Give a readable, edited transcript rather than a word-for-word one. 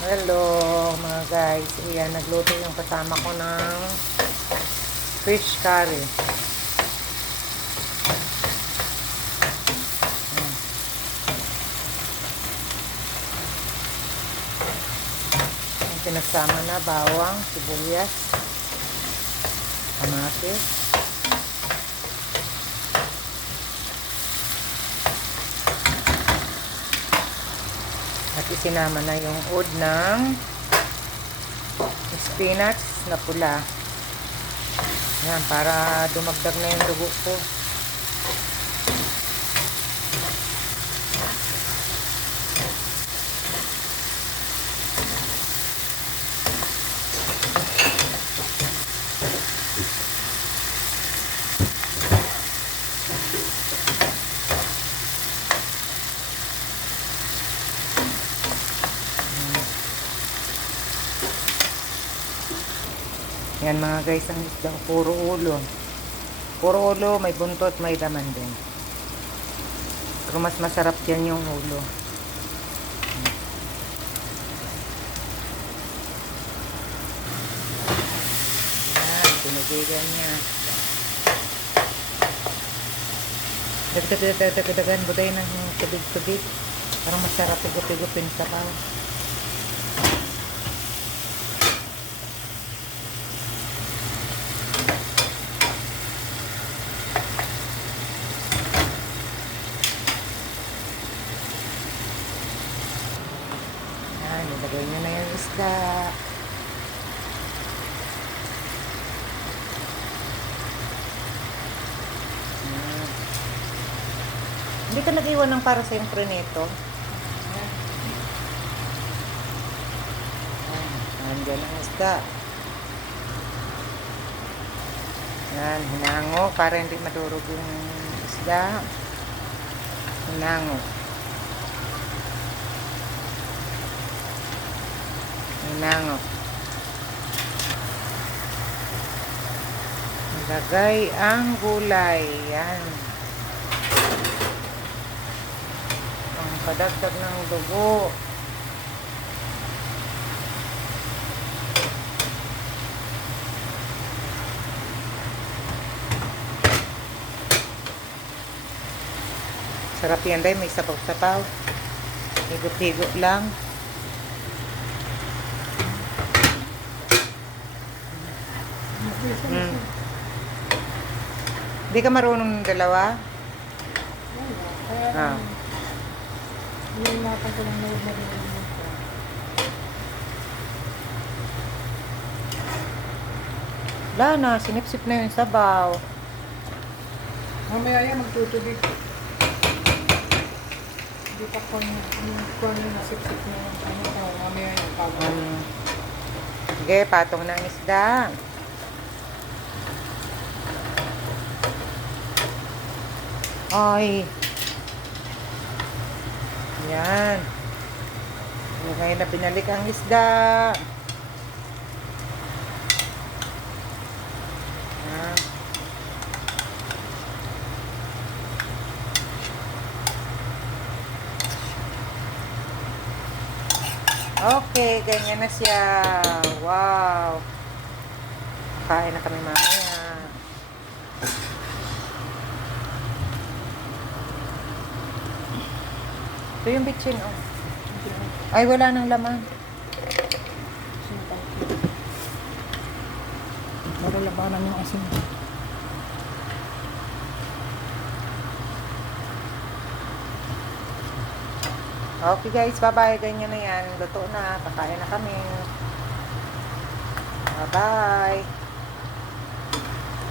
Hello mga guys. Ayan, nagluto yung kasama ko ng fish curry. Ayan. Yung pinagsama na bawang, sibuyas, kamatis. At isinama na yung ud ng spinach na pula. Yan, para dumagdag na yung dugo ko. Yan mga guys, ang isda, puro ulo. Puro ulo, may buntot, may laman din. Pero mas masarap yan yung ulo. Yan, pinigigan niya. Dagdagan, buday ng tubig-tubig. Parang masarap igup-igupin sa paw. Ilagay nyo na yung isda. Hindi ka nag-iwan ng para siyempre nito. Nandiyan ang isda. Yan, hinango para hindi madurog yung isda. Hinango. Hinango. Ilagay ang gulay. Yan. Ang padagdag ng dugo. Sarap yan dahil may sapaw-sapaw. Higop-higop lang. Hindi ka marunong ng dalawa? Kaya nilalapan ko lang na yung Wala na, sinipsip na yung sabaw. mamaya yan magtutubig. Hindi pa ko yung nasipsip na yung mamaya yan pagod. Sige, patong na ang isda. Ay. Yan. Ngayon na binalik ang isda. Yan. Okay, ganyan na siya. Wow. Kain na kami mamaya. Ito yung bitchin, oh. Ay, wala nang laman. Para labanan yung asin. Okay guys, bye-bye. Ganyan na yan. Luto na. Kakain na kami. Bye-bye.